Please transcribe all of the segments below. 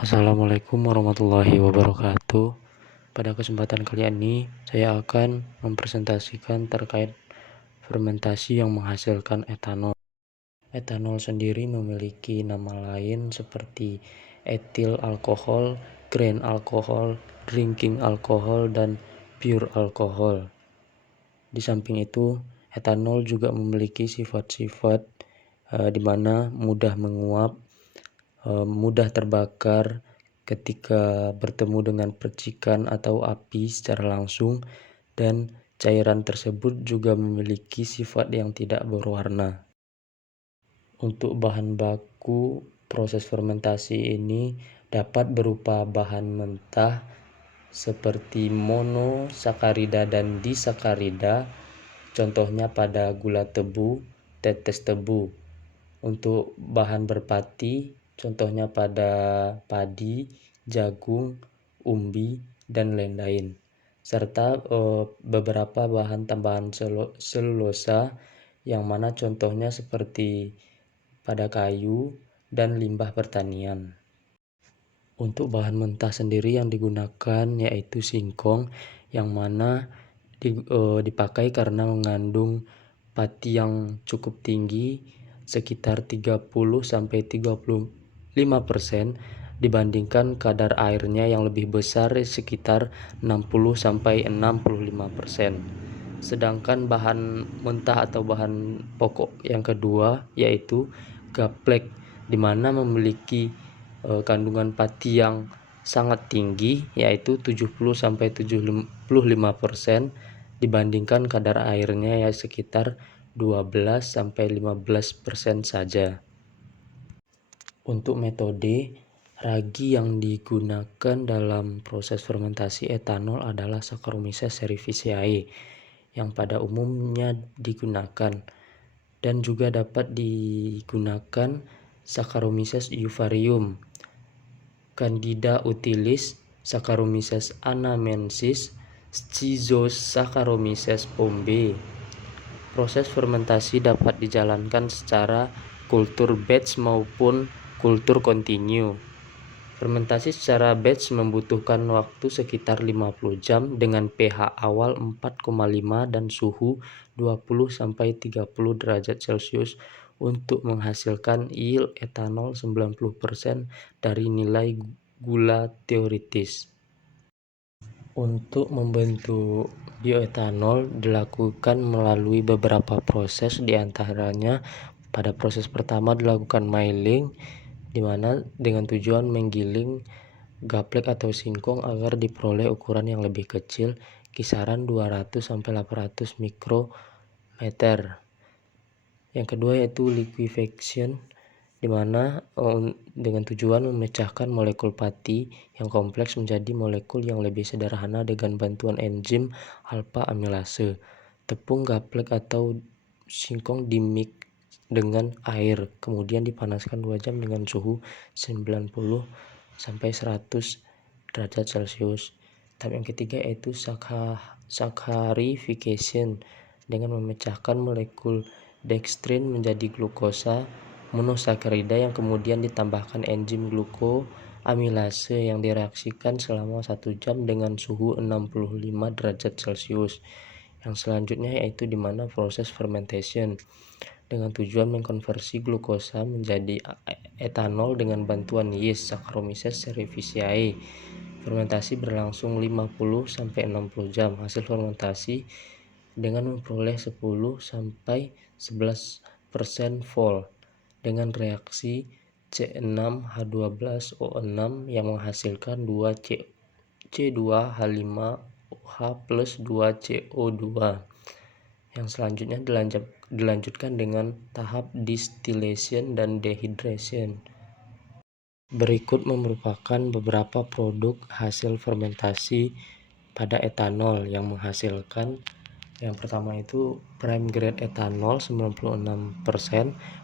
Assalamualaikum warahmatullahi wabarakatuh. Pada kesempatan kali ini, saya akan mempresentasikan terkait fermentasi yang menghasilkan etanol. Etanol sendiri memiliki nama lain seperti etil alkohol, grain alkohol, drinking alkohol, dan pure alkohol. Di samping itu, etanol juga memiliki sifat-sifat di mana mudah menguap, mudah terbakar ketika bertemu dengan percikan atau api secara langsung, dan cairan tersebut juga memiliki sifat yang tidak berwarna. Untuk bahan baku proses fermentasi ini dapat berupa bahan mentah seperti monosakarida dan disakarida, contohnya pada gula tebu, tetes tebu. Untuk bahan berpati, contohnya pada padi, jagung, umbi, dan lain-lain. Serta beberapa bahan tambahan selulosa yang mana contohnya seperti pada kayu dan limbah pertanian. Untuk bahan mentah sendiri yang digunakan yaitu singkong, yang mana dipakai karena mengandung pati yang cukup tinggi, sekitar 30-35% dibandingkan kadar airnya yang lebih besar sekitar 60-65%. Sedangkan bahan mentah atau bahan pokok yang kedua yaitu gaplek, di mana memiliki kandungan pati yang sangat tinggi yaitu 70-75% dibandingkan kadar airnya ya sekitar 12-15% saja. Untuk metode ragi yang digunakan dalam proses fermentasi etanol adalah Saccharomyces cerevisiae yang pada umumnya digunakan, dan juga dapat digunakan Saccharomyces euphorium, Candida utilis, Saccharomyces anamensis, Schizosaccharomyces pombe. Proses fermentasi dapat dijalankan secara kultur batch maupun kultur kontinu. Fermentasi secara batch membutuhkan waktu sekitar 50 jam dengan pH awal 4,5 dan suhu 20-30 derajat Celcius untuk menghasilkan yield etanol 90% dari nilai gula teoritis. Untuk membentuk bioetanol dilakukan melalui beberapa proses, diantaranya pada proses pertama dilakukan milling, di mana dengan tujuan menggiling gaplek atau singkong agar diperoleh ukuran yang lebih kecil, kisaran 200-800 mikrometer. Yang kedua yaitu liquefaction, di mana dengan tujuan memecahkan molekul pati yang kompleks menjadi molekul yang lebih sederhana dengan bantuan enzim alpha amilase. Tepung gaplek atau singkong dimix dengan air, kemudian dipanaskan 2 jam dengan suhu 90-100 derajat Celcius. Tahap yang ketiga yaitu saccharification, dengan memecahkan molekul dextrin menjadi glukosa monosakarida yang kemudian ditambahkan enzim glukoamilase yang direaksikan selama 1 jam dengan suhu 65 derajat Celcius. Yang selanjutnya yaitu di mana proses fermentation dengan tujuan mengkonversi glukosa menjadi etanol dengan bantuan yeast Saccharomyces cerevisiae. Fermentasi berlangsung 50-60 jam. Hasil fermentasi dengan memperoleh 10-11% vol dengan reaksi C6H12O6 yang menghasilkan 2C2H5OH plus 2CO2. Yang selanjutnya dilanjutkan dengan tahap distillation dan dehydration. Berikut merupakan beberapa produk hasil fermentasi pada etanol yang menghasilkan. Yang pertama itu prime grade etanol 96%,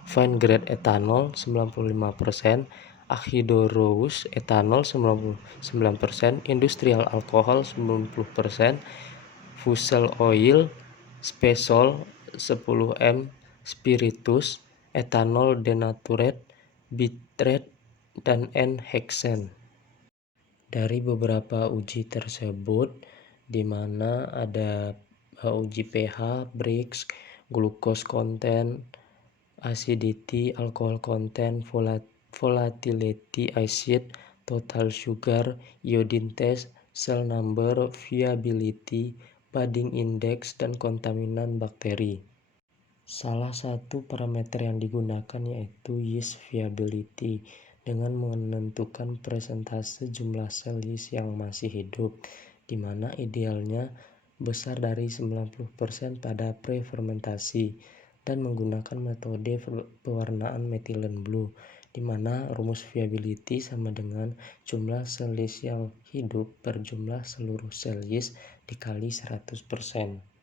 fine grade etanol 95%, anhydrous etanol 99%, industrial alcohol 90%, fusel oil, spesol 10M, spiritus, etanol denatured, bitrate, dan N-hexane. Dari beberapa uji tersebut, di mana ada uji pH, Brix, glucose content, acidity, alcohol content, volatility, acid, total sugar, iodine test, cell number, viability, budding index, dan kontaminan bakteri. Salah satu parameter yang digunakan yaitu yeast viability, dengan menentukan persentase jumlah sel yeast yang masih hidup, di mana idealnya besar dari 90% pada pre-fermentasi, dan menggunakan metode pewarnaan methylene blue, di mana rumus viability sama dengan jumlah sel yeast yang hidup per jumlah seluruh sel yeast dikali 100%.